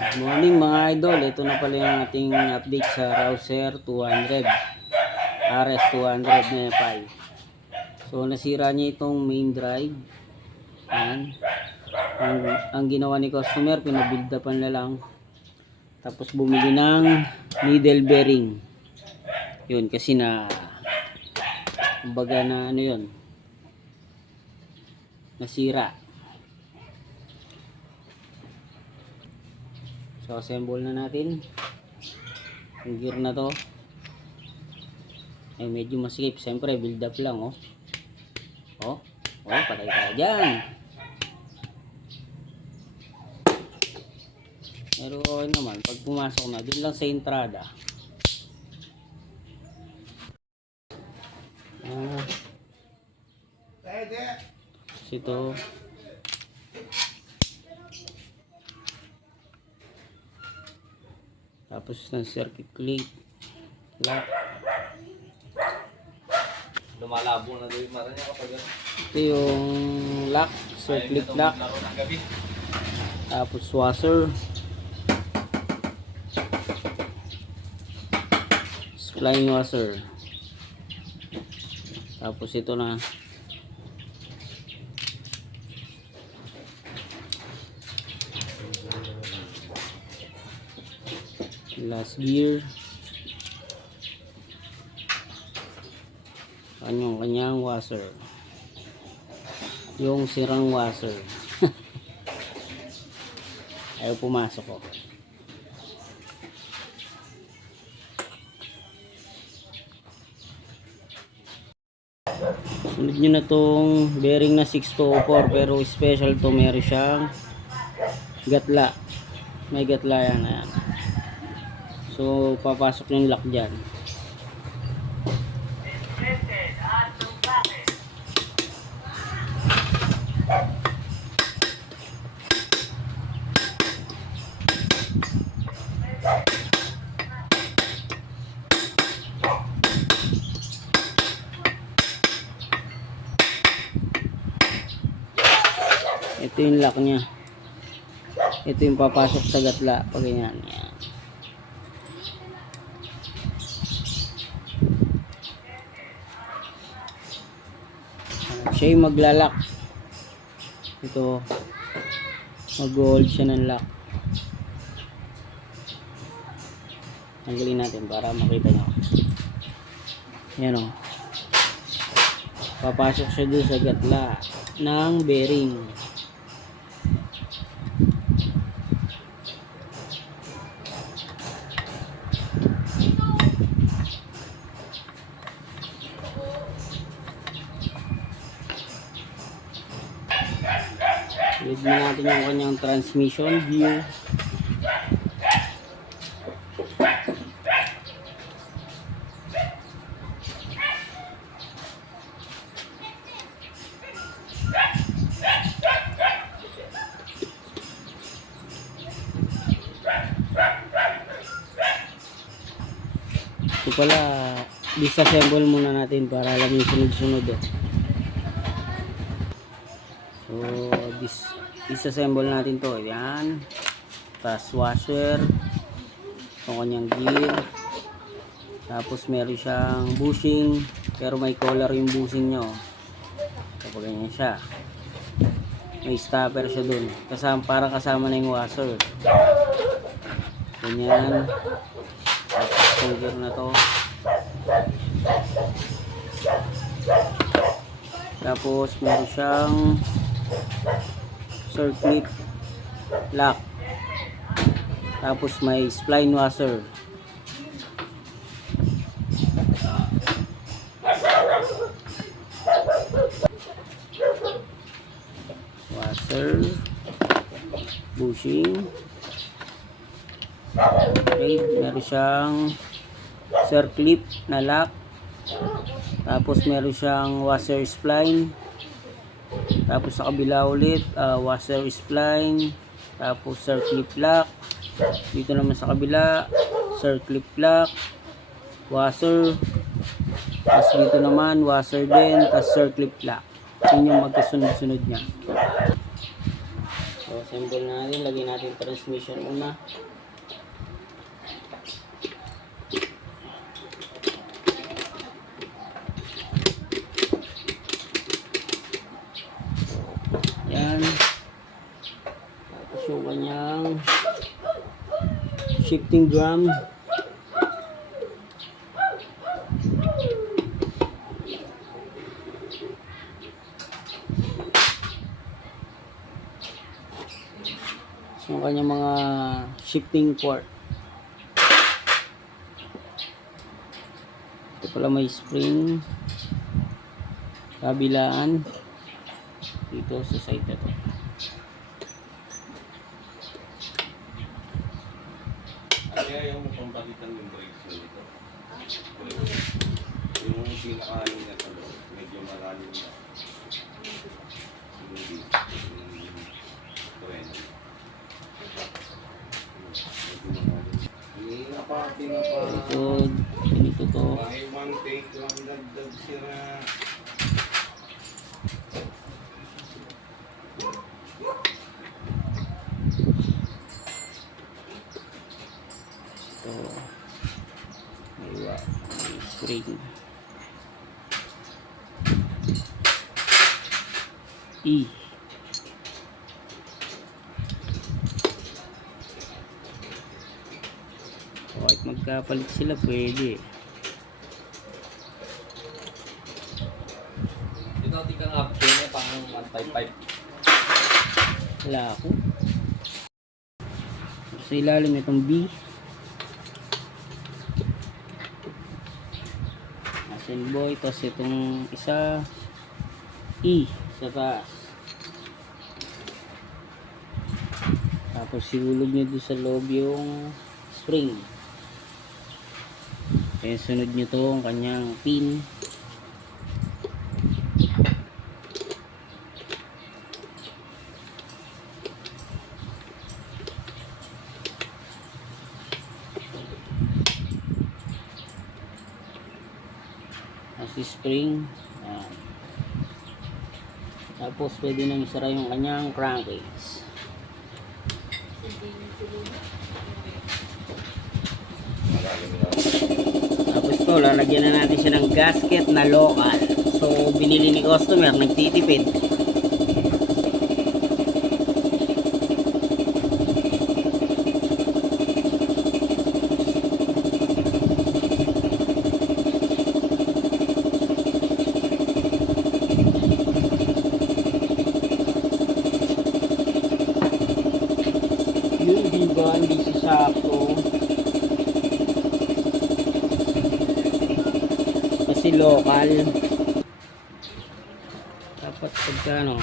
Good morning mga idol, ito na pala yung ating update sa Rouser 200 RS200 na FI. So nasira niya itong main drive. Yan. Ang ginawa ni customer, pinabuild upan na lang. Tapos bumili ng needle bearing. Yun, kasi na kumbaga na ano yun, nasira. So assemble na natin yung gear na to. Ay medyo masikip, siyempre build up lang oh. Patay tayo dyan. Pero naman pag pumasok na dun lang sa entrada. Ito tapos ng circuit clip lock. Lumalabo na doon mara niya kapag ito yung lock, circuit lock, tapos washer, spline washer, tapos ito na last gear, kanyang washer, yung sirang washer. Ayaw pumasok ko. Sunod nyo na tong bearing na 6204, pero special to, meron siyang gatla, may gatla yan, ayan. So papasok yung lock dyan. Ito yung lock nya. Ito yung papasok sa gatla pag ganyan. Yan. Siya yung maglalak. Ito mag-hold siya ng lock. Tanggalin natin para makita nyo. Yan o. Papasok siya doon sa gatla ng bearing. Load na natin yung kanyang transmission view. Ito pala, disassemble muna natin para alam yung sunod-sunod eh. So disassemble natin to. Yan, tapos washer, itong kanyang gear, tapos meron siyang bushing pero may collar yung bushing nya kapag ganyan siya, may stopper siya dun kasama, para kasama na yung washer. Ganyan. Tapos yung gear na to, tapos meron siyang circuit lock, tapos may spline washer, bushing. Okay, meron siyang circlip na lock, tapos meron siyang washer spline, tapos sa kabila ulit washer spline, tapos circlip lock. Dito naman sa kabila circlip lock, washer, tapos dito naman washer din, tapos circlip lock. Yun yung magkasunod-sunod niya. So Assemble na natin. Lagyan natin transmission muna. Yan. Tapos yung kanyang shifting drum. So, yung kanyang mga shifting port. Ito pala may spring. Kabilaan. Dito sa side na to. Kaya yung pampalitan yung brakes nito. Yung pinakain na talo, medyo malalim na. Hindi. Likod. Ganito to. May one take lang dagdag sira. Ito. May spring. E. Kahit magkapalit sila pwede. Ito tikang option niya pang 155. Wala ako. Sa ilalim itong B. Asin boy. Tapos itong isa E sa taas. Tapos sigulog nyo doon sa loob yung spring. Kaya sunod nyo to ang kanyang pin. Si spring. Ayan. Tapos pwede nang isara yung kanyang crankcase. Tapos to, lalagyan na natin siya ng gasket na local. So binili ni customer, nagtitipid. Yun, diba? Hindi sasakto. Kasi local. Dapat pagka ano.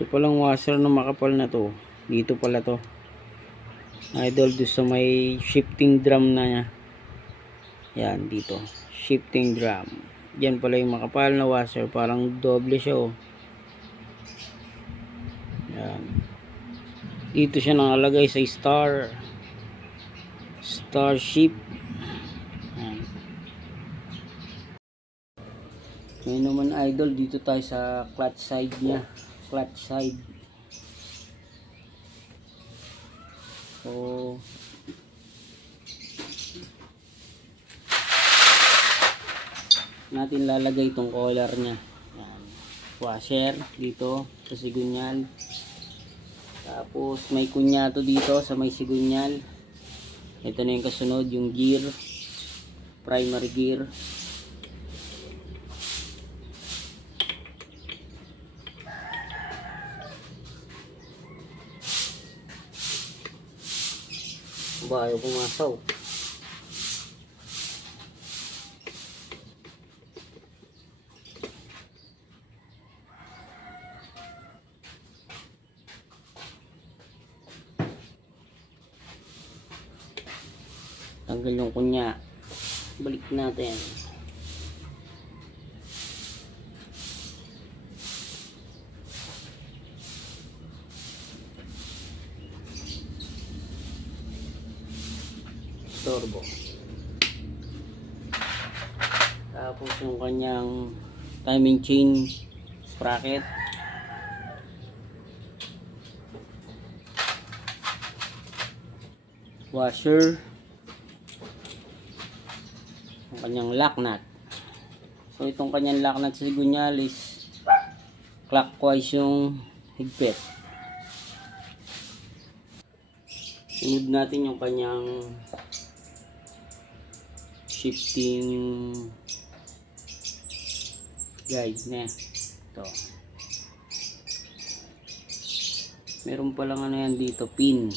Ito palang washer na makapal na to. Dito pala to. Idol, doon sa may shifting drum na niya. Yan, dito. Shifting drum. Yan pala yung makapal na washer. Parang doble siya, oh. Yan. Dito siya nakalagay sa Starship. Yan. Ngayon naman, idol, dito tayo sa clutch side niya. Clutch side. So natin lalagay itong collar niya. Yan. Washer dito sa sigunyal. Tapos may kunyato dito sa may sigunyal. Ito na yung kasunod, yung gear, primary gear. Ba, ayaw pumasaw. Tanggal yung kunya. Balik natin. Turbo. Tapos yung kanyang timing chain sprocket. Washer. Yung kanyang lock nut. So itong kanyang lock nut sa Gunyalis, clockwise yung higpit. Sunod natin yung kanyang shifting guide na ito. Meron palang ano yan dito, pin.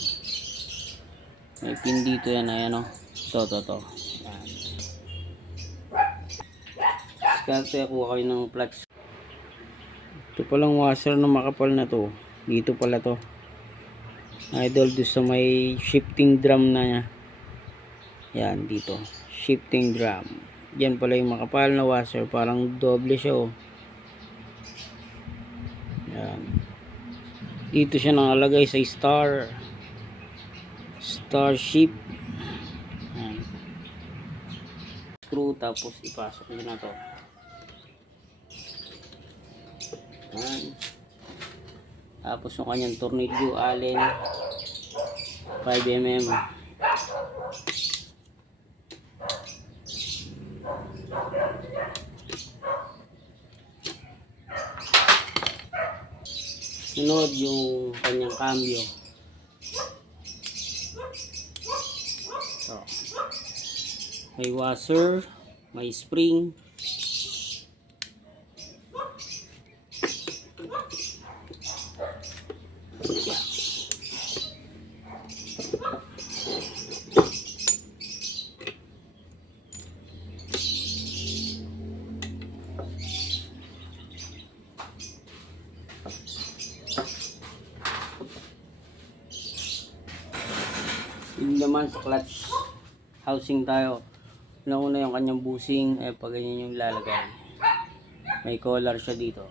May pin dito yan, ayan o. Ito. Yan. Diskarte, kuha kayo ng clutch. Ito palang washer na makapal na to. Dito pala to. Idol, doon sa may shifting drum na niya. Yan, dito. Shifting drum. Yan pala yung makapal na washer. Parang doble siya, oh. Yan. Dito siya nakalagay sa Starship. Yan. Screw, tapos ipasok nyo na to. Yan. Tapos yung kanyang tornilyo, Allen 5mm. Sunod yung kanyang cambio. So, may washer, may spring. Yung naman sa clutch housing tayo. Una yung kanyang busing, pag ganyan yung lalagay. May collar siya dito.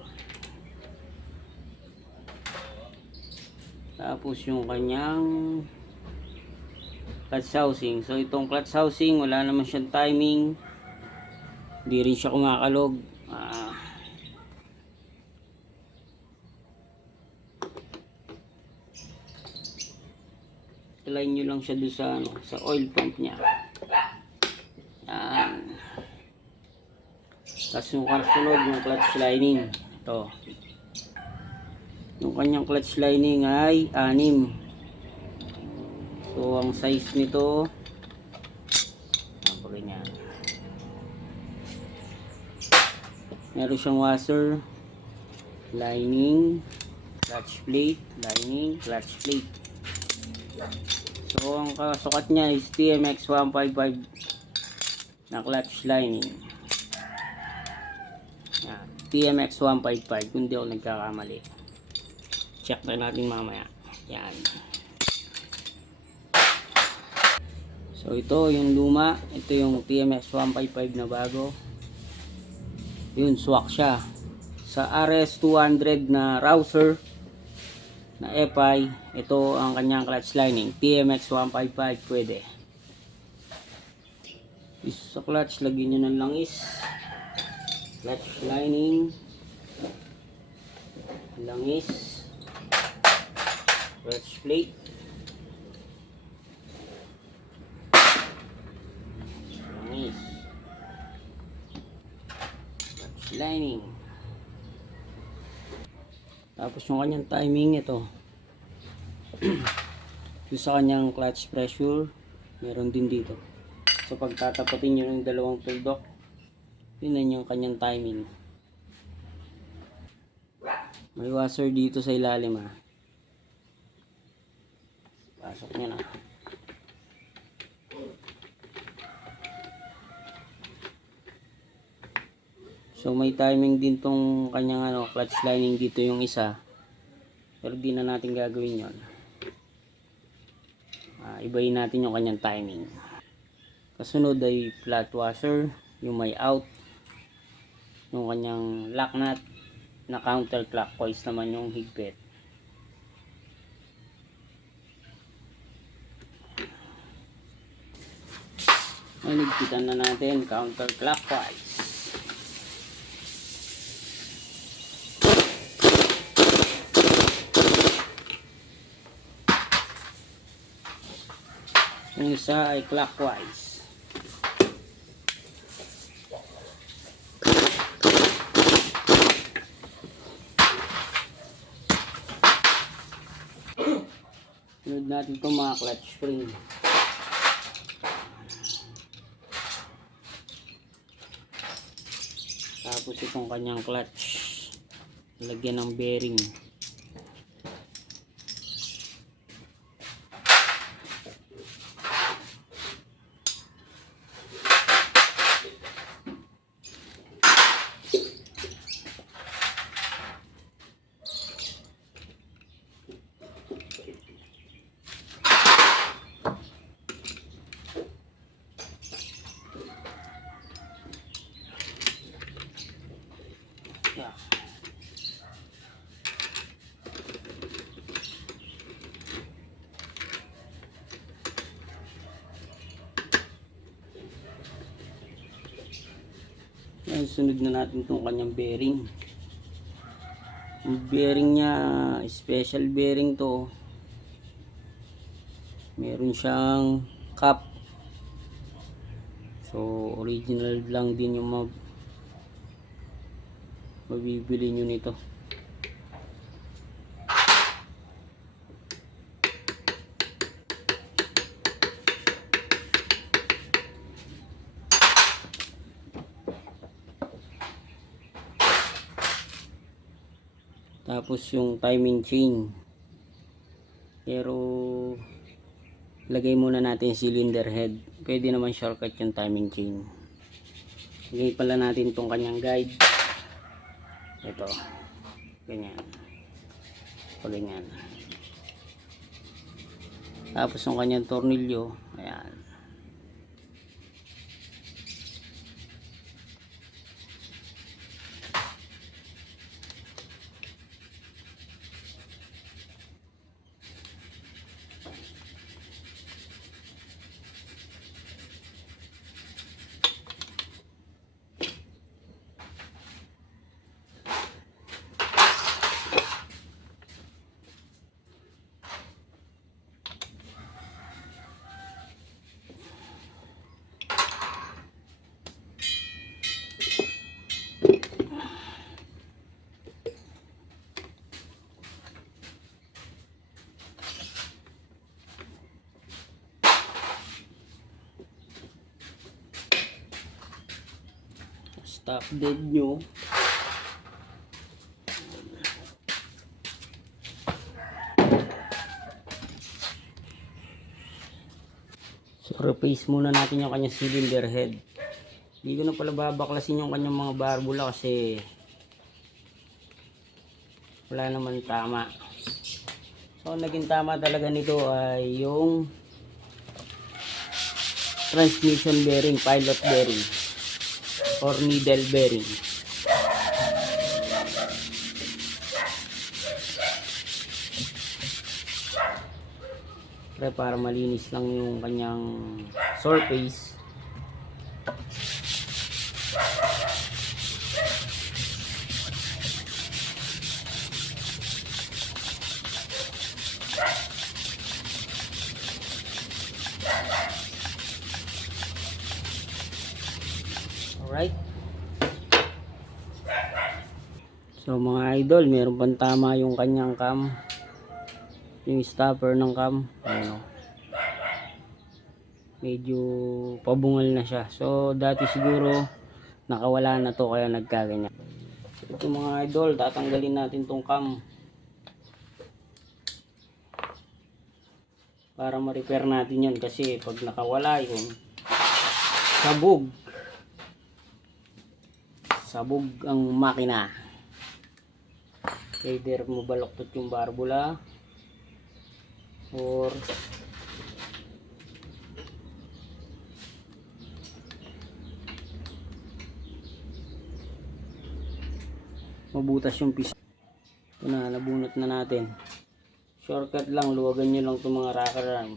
Tapos yung kanyang clutch housing. So itong clutch housing, wala naman siyang timing. Hindi rin siya kumakalog. Line nyo lang siya doon sa, sa oil pump niya. Yan. Tapos yung kasunod, yung clutch lining. Ito. Yung kanyang clutch lining ay 6. So ang size nito, ganyan. Meron siyang washer, lining, clutch plate, lining, clutch plate. So ang kasukat niya is TMX 155 na clutch lining. Yan, TMX 155 kung di ako nagkakamali. Check na natin mamaya. Yan. So ito yung luma, ito yung TMX 155 na bago. Yun, swak siya. Sa RS 200 na Rouser na FI, ito ang kanyang clutch lining, TMX 155, pwede. Sa clutch, lagyan nyo ng langis. Clutch lining, langis, clutch plate, langis, clutch lining. Tapos yung kanyang timing, ito. Yung sa kanyang clutch pressure, meron din dito. So pag tatapatin nyo ng dalawang tuldok, yun na yung kanyang timing. May washer dito sa ilalim, ha. Pasok nyo na. So may timing din tong kanyang clutch lining dito yung isa. Pero di na natin gagawin yon. Ibahin natin yung kanyang timing. Kasunod ay flat washer, yung may out, yung kanyang lock nut na counterclockwise naman yung higpit. Ay, nagpitan na natin counterclockwise. Yung isa ay clockwise. Sunod natin itong mga clutch spring. Tapos itong kanyang clutch, lagyan ng bearing. Ayan, sunod na natin itong kanyang bearing. Yung bearing niya, special bearing to. Meron siyang cap. So original lang din yung mabibili nyo nito. Tapos yung timing chain, pero lagay muna natin cylinder head. Pwede naman shortcut yung timing chain. Lagay pala natin itong kanyang guide. Ito, ganyan, ganyan. Tapos yung kanyang tornilyo, ayan. Stop dead nyo. So replace muna natin yung kanyang cylinder head. Hindi ko na pala babaklasin yung kanyang mga barbula kasi wala naman tama. So naging tama talaga nito ay yung transmission bearing, pilot bearing or needle bearing. Para malinis lang yung kanyang surface. Alright. So mga idol, meron pang tama yung kanyang cam. Yung stopper ng cam, ano, medyo pabungal na siya. So dati siguro nakawala na to kaya nagkaganyan. Ito mga idol, tatanggalin natin tong cam para ma-repair natin yan kasi pag nakawala yun, sabog sabog ang makina. Either mo baluktot yung barbula or mabutas yung piston. Ito na, nabunot na natin. Shortcut lang, luwagan nyo lang itong mga rocker arm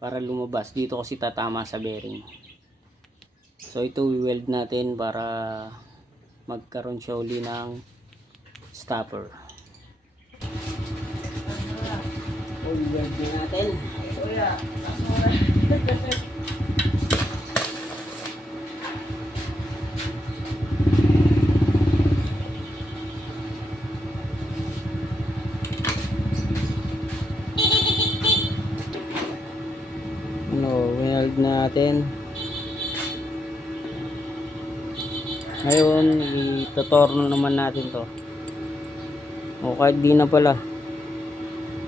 para lumabas. Dito kasi tatama sa bearing. So ito i-weld natin para magkaroon siya uli ng stopper. So i-weld din natin. Weld natin. Ngayon, itotorno naman natin to. O kahit di na pala.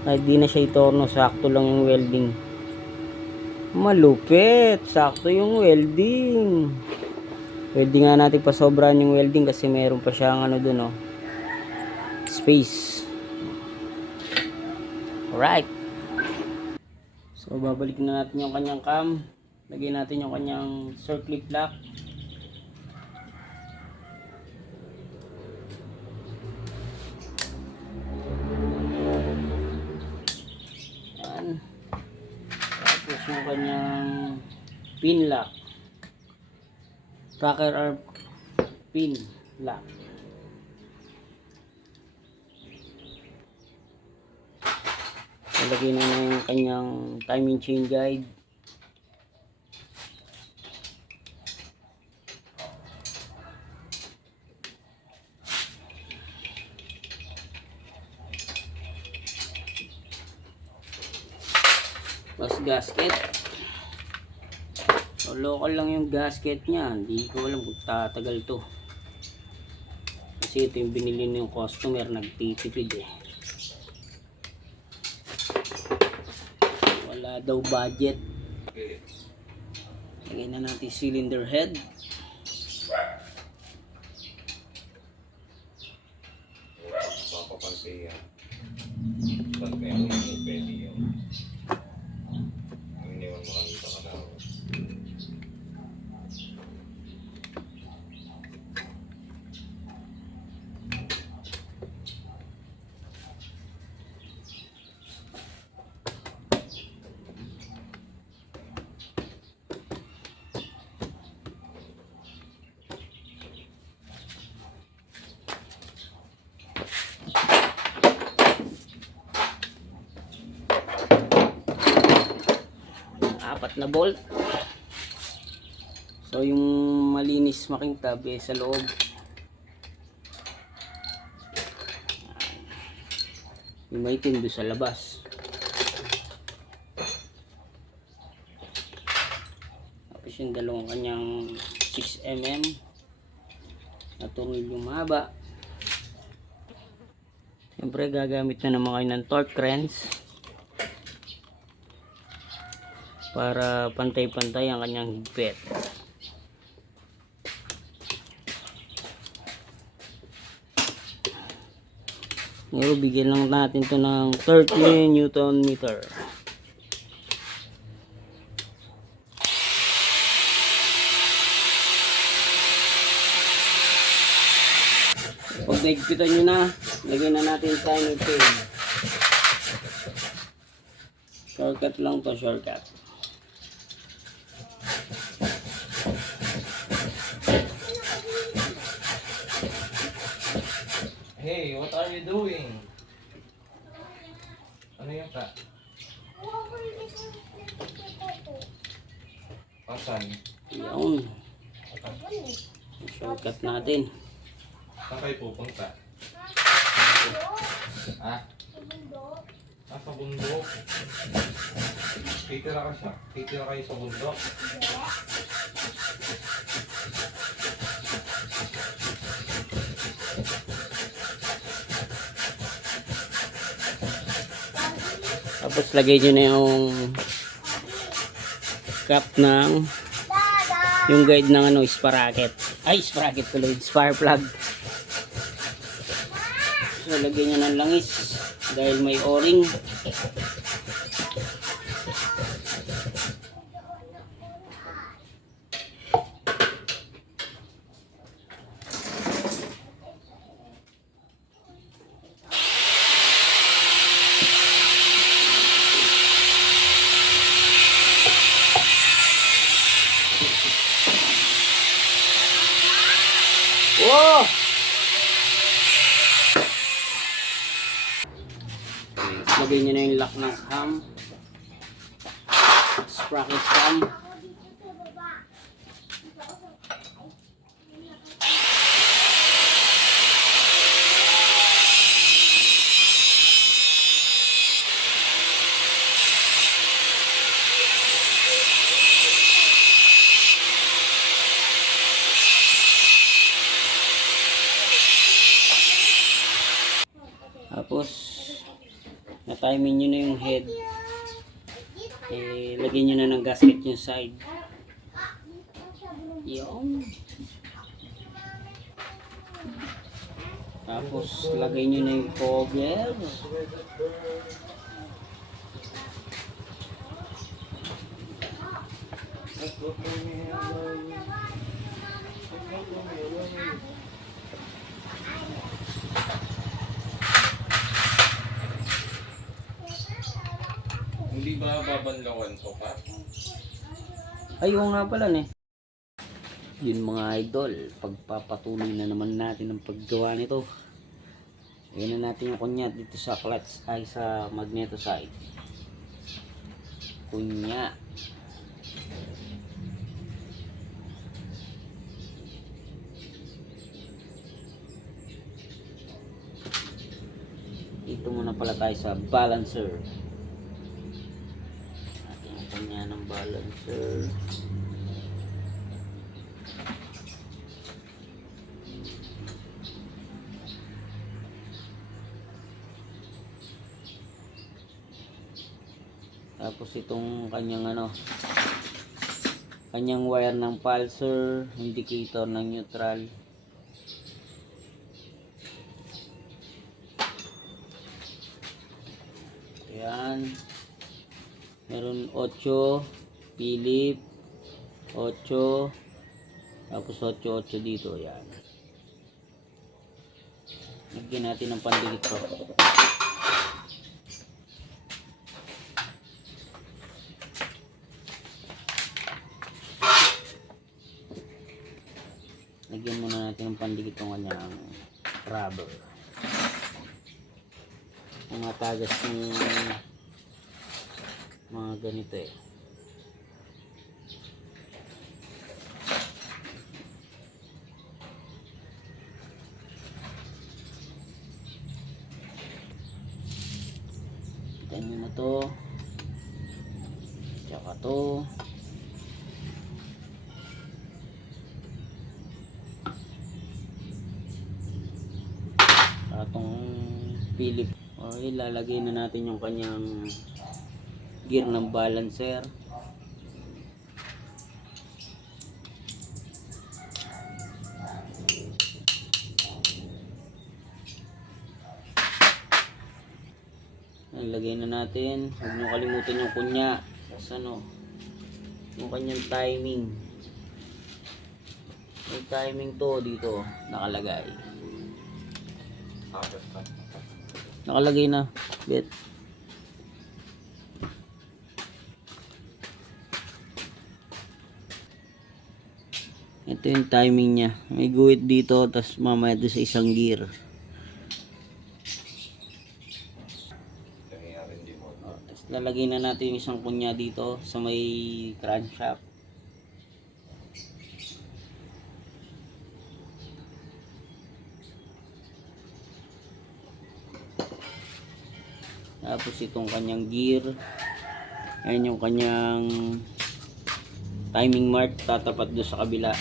Kahit di na siya itorno, sakto lang yung welding. Malupit! Sakto yung welding. Pwede nga natin pasobran yung welding kasi meron pa siyang ano dun, oh, space. Alright. So babalik na natin yung kanyang cam. Lagyan natin yung kanyang circlip lock. Yan. Tapos yung kanyang pin lock. Rocker arm pin lock. Lagyan na yung kanyang timing chain guide. Plus gasket. So local lang yung gasket niya. Hindi ko alam kung tatagal to. Kasi ito yung binili ng customer, nagtitipid eh. Wala daw budget. Lagyan na natin cylinder head. Papapantay yan. Pantay ang yung pwede yun. Ang iniwan mo kami sa kanawa. Apat na bolt. So yung malinis makintab eh sa loob. Yung maitim doon sa labas. Tapos yung dalawang kanyang 6mm na tornilyo mahaba. Siyempre gagamit na naman kayo ng torque wrench para pantay-pantay ang kanyang higpit. Ngayon bigyan lang natin to ng 30 Newton meter. Pag naigpitan nyo na, lagyan na natin timing chain. Shortcut lang to, shortcut. Hey, what are you doing? Ano yung ka? Pasan? Yun. Shortcut natin. Saan kayo pupunta? Ha? Sa bundok. Titira ka siya. Titira kayo sa bundok. Tapos lagay nyo na yung cap ng yung guide ng ano, sprocket. Ay, sprocket tuloy. Spark plug. So, lagyan nyo ng langis. Dahil may o-ring. Wow! Lagyan nyo na yung lock ng cam. Sprocket cam. Tapos, na-timing nyo na yung head. Lagyan nyo na ng gasket yung side. Yung. Tapos, lagay nyo na yung cover. Hindi ba babanlawan to pa? Ayun nga pala eh. Yun mga idol, pagpapatuloy na naman natin ang paggawa nito. Ayan na natin yung kunya dito sa clutch ay sa magneto side. Kunya. Dito muna pala tayo sa balancer. Ating yung kunya ng balancer. Tapos itong kanyang kanyang wire ng pulsar, indicator ng neutral. Ayan. Meron 8 Philip 8, tapos 8 dito. Ayan. Lagyan natin ng pandikit ko. Lagyan muna natin ng pandikit ng kanyang rubber. Matagas yung mga ganito eh. Tignan nyo na to. Tsaka to. Itong Philip. Okay, lalagay na natin yung kanyang gear ng balancer. Lagay na natin. Huwag nyo kalimutan yung kunya. Tapos yung kanyang timing. May timing to dito nakalagay. Nakalagay na, bet. Ito yung timing niya. May guhit dito, tapos mamaya doon sa isang gear. Tapos lalagay na natin yung isang kunya dito sa may crankshaft. Tapos itong kanyang gear. Ayan yung kanyang timing mark, tatapat doon sa kabila.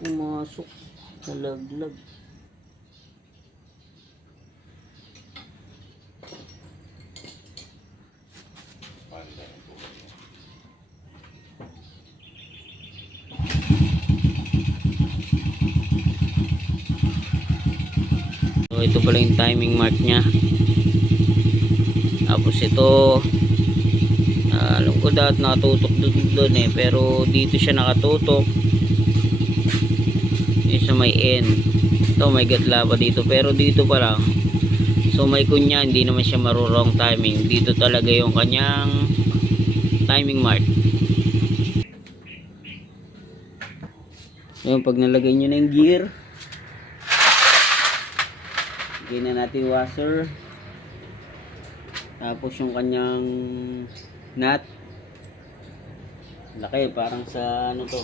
pumasok. Nalaglag. Panda yung tulad niya. So ito pala yung timing mark nya. Tapos ito, alam ko dahil nakatutok doon eh, pero dito siya nakatutok. Yung sa may N. Ito may gatla pa dito, pero dito pa lang. So may kunya, hindi naman siya marurong timing. Dito talaga yung kanyang timing mark. Yung pag nalagay nyo na yung gear, lagyan na natin yung washer. Tapos yung kanyang nut. Laki, parang sa ano to,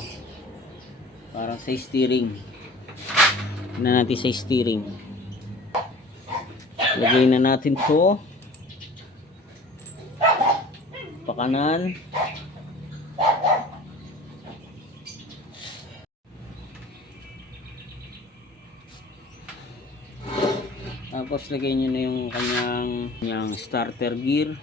parang sa steering. Na natin sa steering. Lagay na natin to pakanan. Tapos lagay nyo na yung kanyang starter gear.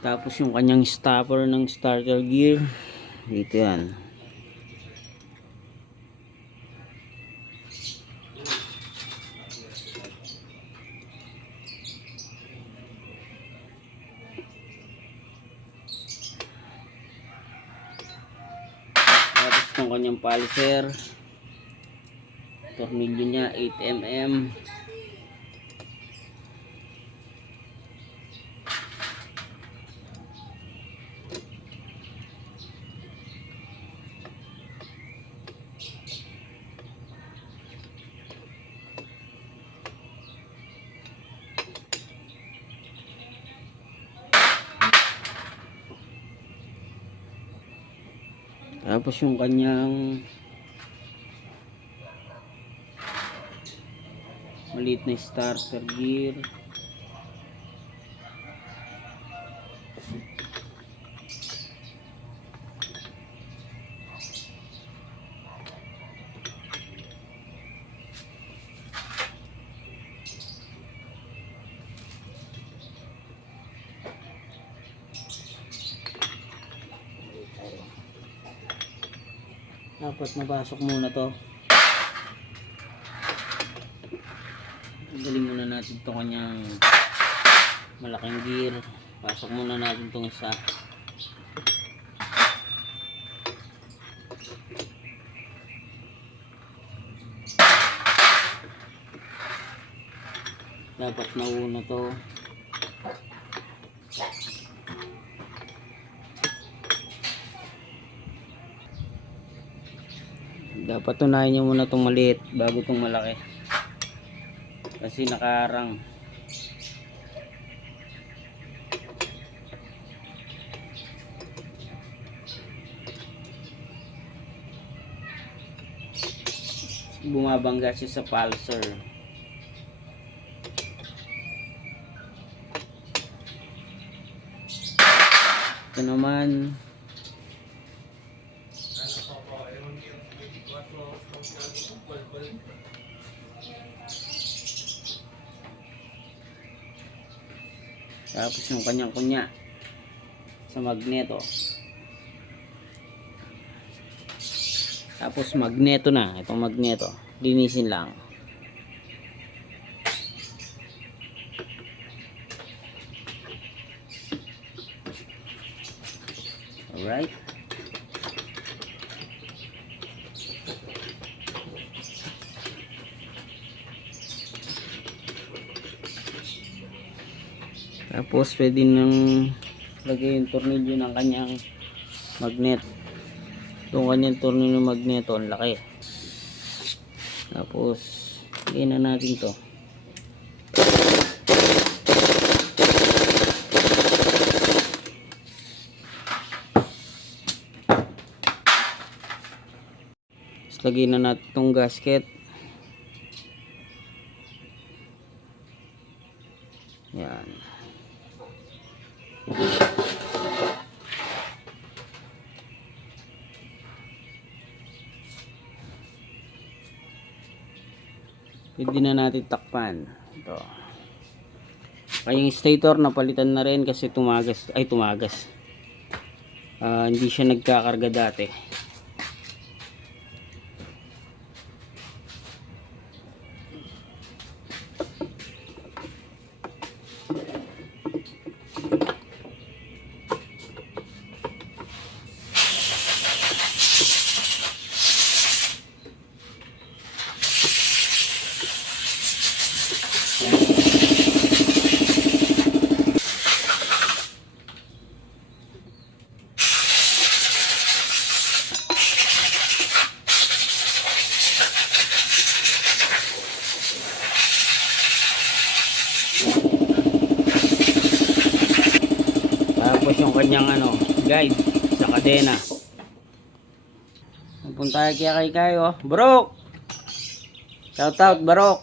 Tapos yung kanyang stopper ng starter gear. Dito yan. Tapos yung kanyang pulser. Tornilyo niya 8mm. Tapos yung kanyang maliit na starter gear. Dapat mapasok muna to. Galing muna natin itong kanyang malaking gear. Pasok muna natin itong isa. Dapat nauna to. Dapat tunayan nyo muna itong maliit bago itong malaki. Kasi nakaharang. Bumabangga siya sa pulser. Ito naman. Tapos yung kanyang kunya sa magneto. Tapos magneto na. Itong magneto. Linisin lang. Alright. Tapos pwede nang lagay yung tornilyo ng kanyang magnet. Itong kanyang tornilyo ng magneto, ang laki. Tapos lagay na natin to. Tapos lagay na natin itong gasket. Yan. Pwede na natin takpan. Ito. Ay, yung stator napalitan na rin kasi tumagas. Hindi siya nagkakarga dati. Tapos yung kanyang guide sa kadena. Pupunta kaya kay Kayo. Barok! Shout out, Barok!